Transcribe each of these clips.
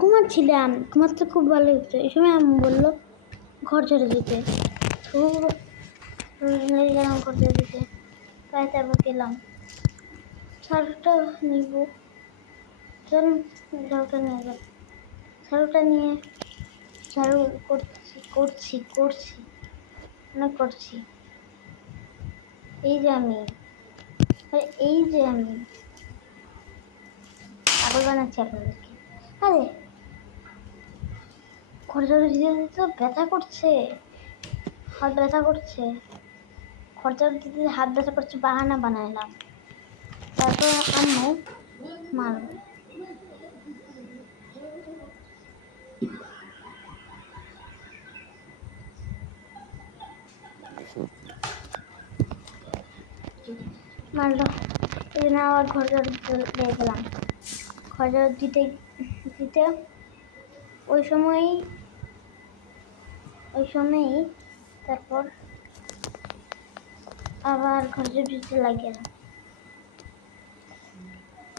ঘুমাচ্ছিলাম, ঘুমাতে খুব ভালো হচ্ছে। এই সময় আমি বললো ঘর ঝাড়ু দিতে, গেলাম ঘর ঝাড়ু দিতে। তাই তারপর গেলাম ঝাড়ুটা নিব, চলুন ঝাড়ুটা নিয়ে গেল। ঝাড়ুটা নিয়ে ঝাড়ু করছি এই যে আমি পাগল বানাচ্ছি আপনাদেরকে। আরে ঘর ঝাড়ু দিতে দিতে তো ব্যথা করছে, হাত ব্যথা করছে। ঘর ঝাড়ু দিতে হাত ব্যথা করছে বাহানা বানাইলাম। তারপর আম্মু মারবে। মারলো, এই জন্য আবার ঘর ঝাড়ু দিতে গেলাম। ঘর ঝাড়ু দিতে দিতে ওই সময়ই তারপর আবার ঘর ঝাড়ু দিতে লাগলাম।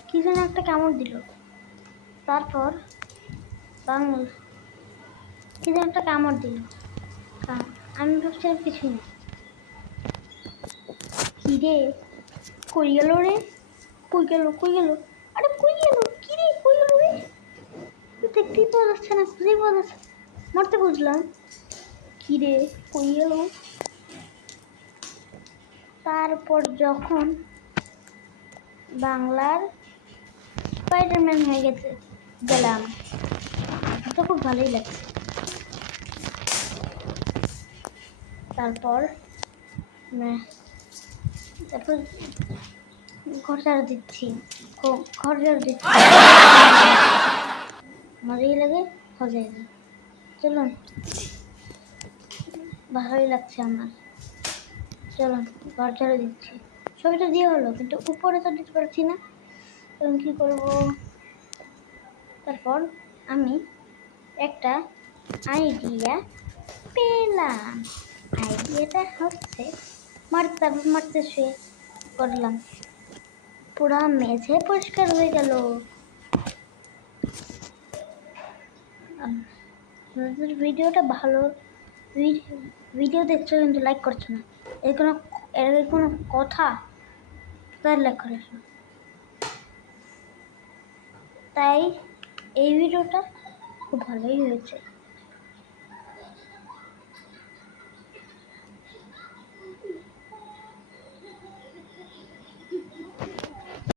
কি যেন একটা কামড় দিল। তারপর কি যেন একটা কামড় দিল। আমি ভাবছিলাম কিছুই না। কি রে, কই গেল রে, কই গেল আরে কই গেল, কি রে কই গেল রে, দেখতেই পাওয়া যাচ্ছে না, খুঁজেই পাওয়া যাচ্ছে। মারতে বুঝলাম, কি রে কই গেল। তারপর যখন বাংলার স্পাইডারম্যান হয়ে গেলাম, তো খুব ভালোই লাগছে। তারপর ঘর ঝাড়ু দিচ্ছি, মজাই লাগে, হজে যায়। চলুন, ভালোই লাগছে আমার। চলুন ঘর ঝাড়ু দিচ্ছি। ছবিটা দিয়ে হলো, কিন্তু উপরে তো দিতে পারছি না, তখন কী করবো। তারপর আমি একটা আইডিয়া পেলাম। আইডিয়াটা হচ্ছে মারতে শুয়ে করলাম, পুরা মেঝে পরিষ্কার হয়ে গেল। আপনাদের ভিডিওটা ভালো, ভিডিও দেখছো কিন্তু লাইক করছো না, এর কোনো কথা, তাই লাইক করে আসো। তাই এই ভিডিওটা খুব ভালোই হয়েছে।